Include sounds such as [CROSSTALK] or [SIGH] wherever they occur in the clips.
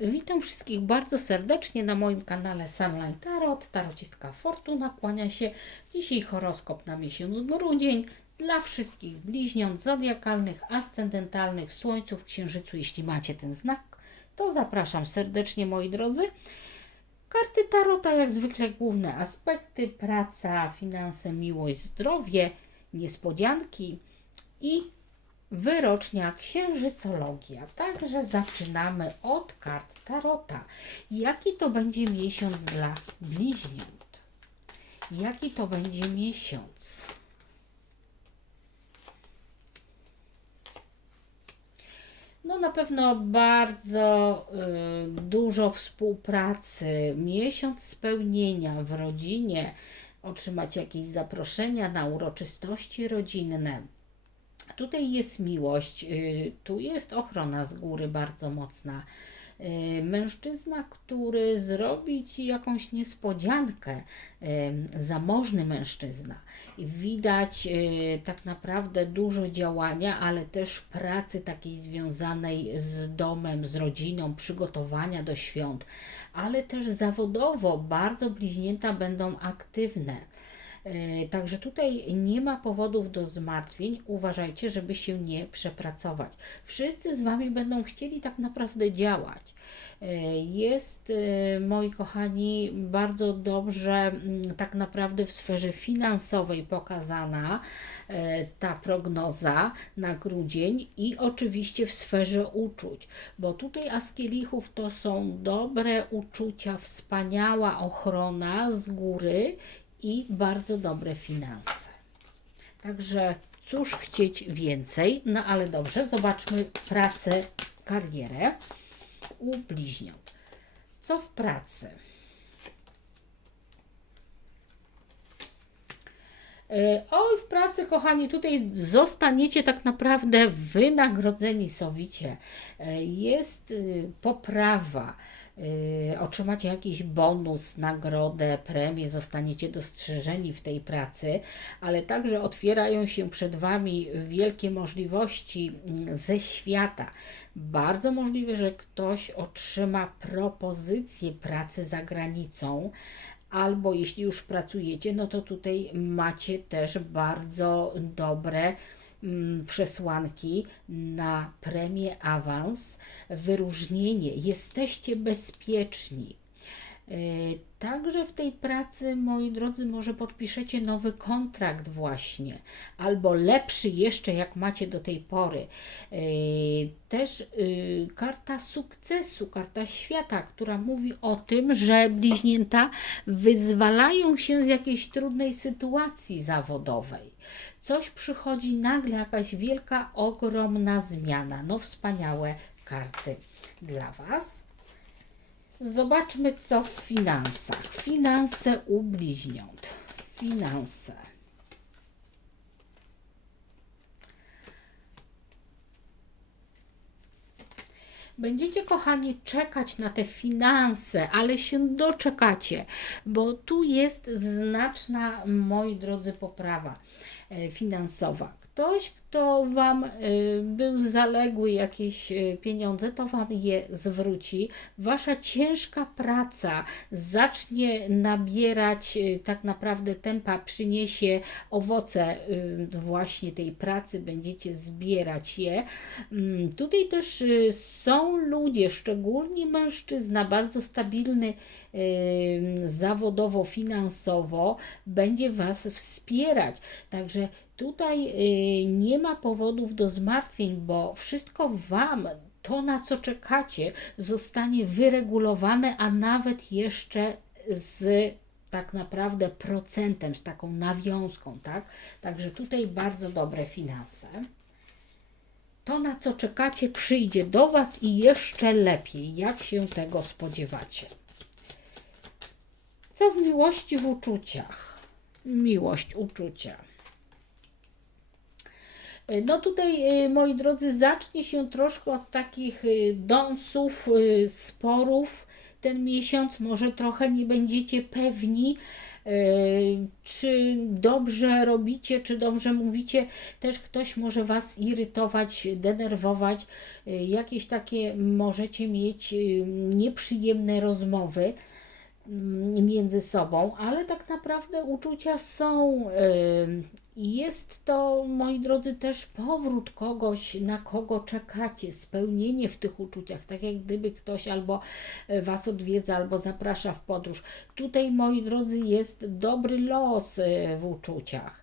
Witam wszystkich bardzo serdecznie na moim kanale Sunlight Tarot. Tarocistka Fortuna kłania się. Dzisiaj horoskop na miesiąc grudzień dla wszystkich bliźniąt zodiakalnych, ascendentalnych, słońców, księżycu. Jeśli macie ten znak, to zapraszam serdecznie moi drodzy. Karty Tarota jak zwykle główne aspekty, praca, finanse, miłość, zdrowie, niespodzianki i wyrocznia księżycologia. Także zaczynamy od kart Tarota. Jaki to będzie miesiąc dla bliźniąt? Jaki to będzie miesiąc? No na pewno bardzo y, dużo współpracy, miesiąc spełnienia w rodzinie, otrzymać jakieś zaproszenia na uroczystości rodzinne. Tutaj jest miłość, y, tu jest ochrona z góry bardzo mocna. Y, Mężczyzna, który zrobi ci jakąś niespodziankę, y, zamożny mężczyzna. Widać tak naprawdę dużo działania, ale też pracy takiej związanej z domem, z rodziną, przygotowania do świąt, ale też zawodowo bardzo bliźnięta będą aktywne. E, Także tutaj nie ma powodów do zmartwień. Uważajcie, żeby się nie przepracować. Wszyscy z Wami będą chcieli tak naprawdę działać. E, Jest, e, moi kochani, bardzo dobrze mm, tak naprawdę w sferze finansowej pokazana ta prognoza na grudzień i oczywiście w sferze uczuć, bo tutaj Askielichów to są dobre uczucia, wspaniała ochrona z góry i bardzo dobre finanse. Także cóż chcieć więcej? No ale dobrze, zobaczmy pracę, karierę u bliźniąt. Co w pracy? E, Oj, w pracy, kochani, tutaj zostaniecie tak naprawdę wynagrodzeni sowicie. E, Jest y, poprawa, otrzymacie jakiś bonus, nagrodę, premię, zostaniecie dostrzeżeni w tej pracy, ale także otwierają się przed Wami wielkie możliwości ze świata. Bardzo możliwe, że ktoś otrzyma propozycję pracy za granicą, albo jeśli już pracujecie, no to tutaj macie też bardzo dobre przesłanki na premię awans, wyróżnienie. Jesteście bezpieczni. Także w tej pracy, moi drodzy, może podpiszecie nowy kontrakt właśnie, albo lepszy jeszcze, jak macie do tej pory. Yy, Też yy, karta sukcesu, karta świata, która mówi o tym, że bliźnięta wyzwalają się z jakiejś trudnej sytuacji zawodowej. Coś przychodzi nagle, jakaś wielka, ogromna zmiana. No wspaniałe karty dla Was. Zobaczmy, co w finansach. Finanse u bliźniąt. Finanse. Będziecie, kochani, czekać na te finanse, ale się doczekacie, bo tu jest znaczna, moi drodzy, poprawa e, finansowa. Ktoś, kto Wam y, był zaległy jakieś y, pieniądze, to Wam je zwróci. Wasza ciężka praca zacznie nabierać y, tak naprawdę tempa, przyniesie owoce właśnie tej pracy, będziecie zbierać je. Mm, Tutaj też są ludzie, szczególnie mężczyzna, bardzo stabilny zawodowo, finansowo, będzie Was wspierać. Także tutaj y, nie ma powodów do zmartwień, bo wszystko Wam, to na co czekacie, zostanie wyregulowane, a nawet jeszcze z tak naprawdę procentem, z taką nawiązką, tak? Także tutaj bardzo dobre finanse. To, na co czekacie, przyjdzie do Was i jeszcze lepiej, jak się tego spodziewacie. Co w miłości, w uczuciach? Miłość, uczucia. No tutaj, y, moi drodzy, zacznie się troszkę od takich y, dąsów, y, sporów. Ten miesiąc może trochę nie będziecie pewni, czy dobrze robicie, czy dobrze mówicie. Też ktoś może Was irytować, denerwować. Jakieś takie możecie mieć nieprzyjemne rozmowy między sobą, ale tak naprawdę uczucia są. I jest to, moi drodzy, też powrót kogoś, na kogo czekacie, spełnienie w tych uczuciach, tak jak gdyby ktoś albo e, Was odwiedza, albo zaprasza w podróż. Tutaj, moi drodzy, jest dobry los e, w uczuciach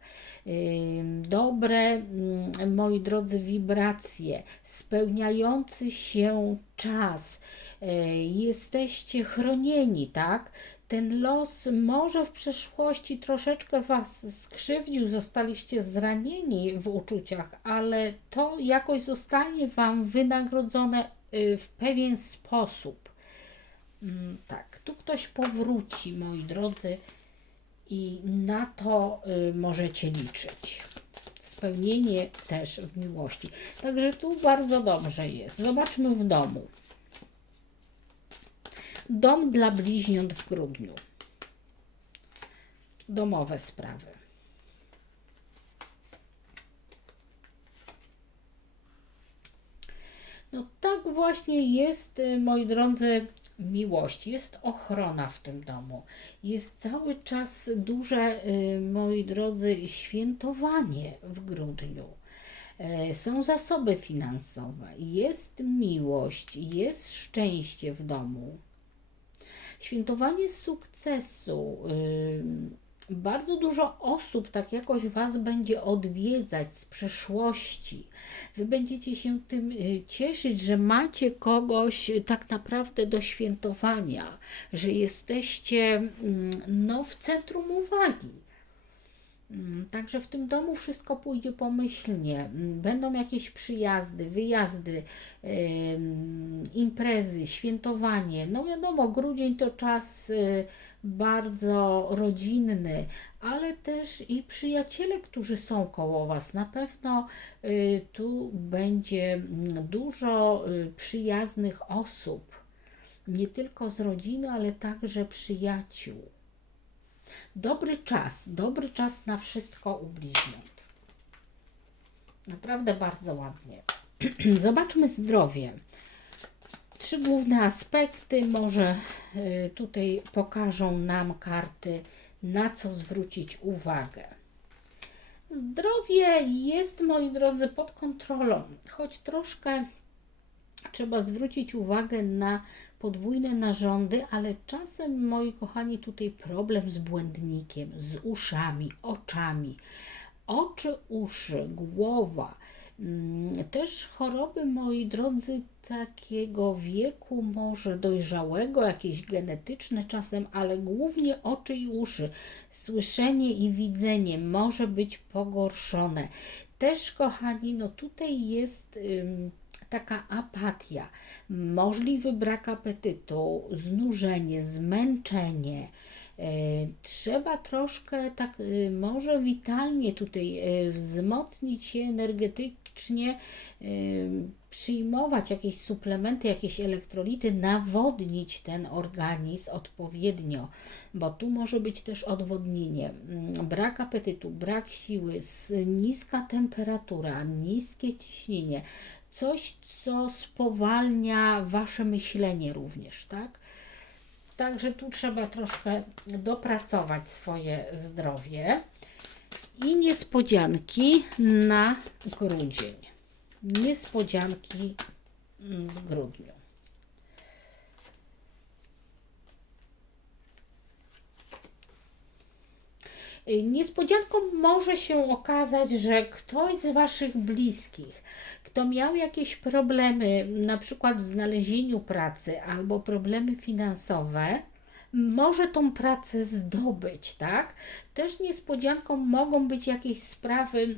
dobre, mm, moi drodzy, wibracje, spełniający się czas. E, jesteście chronieni, tak? ten los może w przeszłości troszeczkę Was skrzywdził, zostaliście zranieni w uczuciach, ale to jakoś zostanie Wam wynagrodzone y, w pewien sposób. Mm, tak, tu ktoś powróci, moi drodzy, i na to y, możecie liczyć. Spełnienie też w miłości. Także tu bardzo dobrze jest. Zobaczmy w domu. Dom dla bliźniąt w grudniu. Domowe sprawy. No tak właśnie jest, y, moi drodzy, miłość. Jest ochrona w tym domu. Jest cały czas duże, y, moi drodzy, świętowanie w grudniu. E, są zasoby finansowe, jest miłość, jest szczęście w domu. Świętowanie sukcesu. Bardzo dużo osób tak jakoś Was będzie odwiedzać z przeszłości. Wy będziecie się tym y, cieszyć, że macie kogoś tak naprawdę do świętowania, że jesteście no, w centrum uwagi. Mm, także w tym domu wszystko pójdzie pomyślnie. Mm, będą jakieś przyjazdy, wyjazdy, imprezy, świętowanie. No wiadomo, grudzień to czas y, bardzo rodzinny, ale też i przyjaciele, którzy są koło Was. Na pewno y, tu będzie mm, dużo y, przyjaznych osób, nie tylko z rodziny, ale także przyjaciół. Dobry czas, dobry czas na wszystko u bliźniąt. Naprawdę bardzo ładnie. [CLEARS THROAT] Zobaczmy zdrowie. Trzy główne aspekty może y, tutaj pokażą nam karty, na co zwrócić uwagę. Zdrowie jest, moi drodzy, pod kontrolą, choć troszkę trzeba zwrócić uwagę na podwójne narządy, ale czasem, moi kochani, tutaj problem z błędnikiem, z uszami, oczami. Oczy, uszy, głowa, mm, też choroby, moi drodzy, takiego wieku, może dojrzałego, jakieś genetyczne czasem, ale głównie oczy i uszy. Słyszenie i widzenie może być pogorszone. Też, kochani, no tutaj jest taka apatia, możliwy brak apetytu, znużenie, zmęczenie. E, trzeba troszkę tak e, może witalnie tutaj e, wzmocnić się energetycznie, przyjmować jakieś suplementy, jakieś elektrolity, nawodnić ten organizm odpowiednio, bo tu może być też odwodnienie, mm, brak apetytu, brak siły, niska temperatura, niskie ciśnienie, coś, co spowalnia wasze myślenie również, tak? Także tu trzeba troszkę dopracować swoje zdrowie. I niespodzianki na grudzień. Niespodzianki w grudniu. Niespodzianką może się okazać, że ktoś z Waszych bliskich kto miał jakieś problemy, na przykład w znalezieniu pracy albo problemy finansowe, może tą pracę zdobyć, tak? Też niespodzianką mogą być jakieś sprawy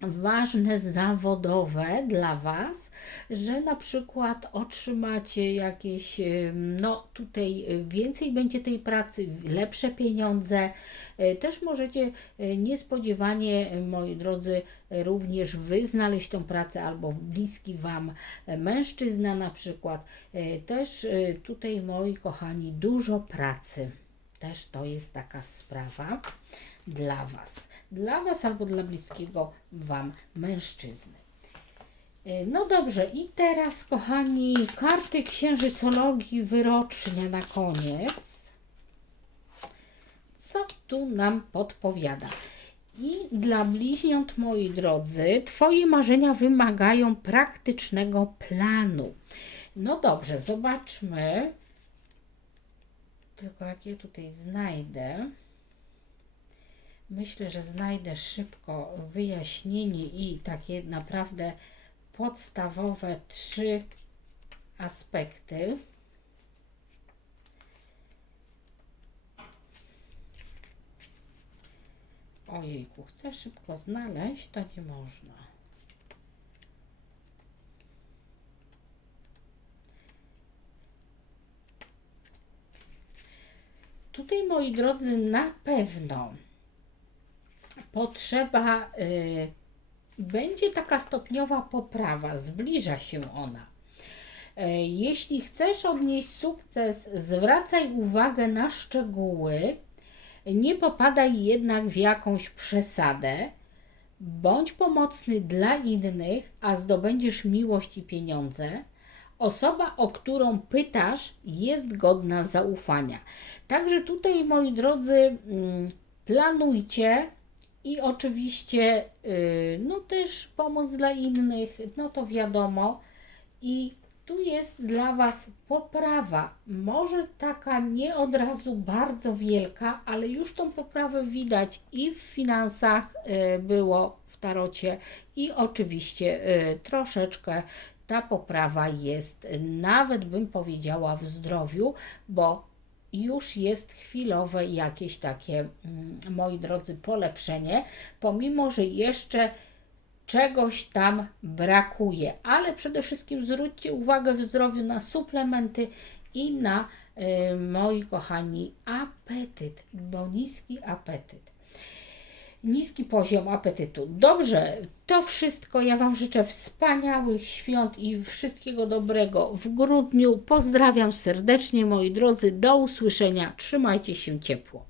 ważne zawodowe dla Was, że na przykład otrzymacie jakieś, no tutaj więcej będzie tej pracy, lepsze pieniądze. E, też możecie e, niespodziewanie, moi drodzy, również Wy znaleźć tą pracę albo bliski Wam mężczyzna na przykład. E, też tutaj, moi kochani, dużo pracy też to jest taka sprawa dla Was. Dla Was albo dla bliskiego Wam mężczyzny. Y, No dobrze, i teraz, kochani, karty księżycologii wyrocznia na koniec. Co tu nam podpowiada? I dla bliźniąt, moi drodzy, Twoje marzenia wymagają praktycznego planu. No dobrze, zobaczmy. Tylko jak je tutaj znajdę. Myślę, że znajdę szybko wyjaśnienie i takie naprawdę podstawowe trzy aspekty. Ojejku, chcę szybko znaleźć, to nie można. Tutaj, moi drodzy, na pewno potrzeba, y, będzie taka stopniowa poprawa, zbliża się ona. E, Jeśli chcesz odnieść sukces, zwracaj uwagę na szczegóły, nie popadaj jednak w jakąś przesadę. Bądź pomocny dla innych, a zdobędziesz miłość i pieniądze. Osoba, o którą pytasz, jest godna zaufania. Także tutaj, moi drodzy, mm, planujcie i oczywiście, yy, no też pomoc dla innych, no to wiadomo. I tu jest dla Was poprawa. Może taka nie od razu bardzo wielka, ale już tą poprawę widać i w finansach y, było w tarocie, i oczywiście y, troszeczkę ta poprawa jest, y, nawet bym powiedziała, w zdrowiu, bo już jest chwilowe jakieś takie, mm, moi drodzy, polepszenie, pomimo że jeszcze czegoś tam brakuje, ale przede wszystkim zwróćcie uwagę w zdrowiu na suplementy i na, y, moi kochani, apetyt, bo niski apetyt. Niski poziom apetytu. Dobrze, to wszystko. Ja Wam życzę wspaniałych świąt i wszystkiego dobrego w grudniu. Pozdrawiam serdecznie, moi drodzy. Do usłyszenia. Trzymajcie się ciepło.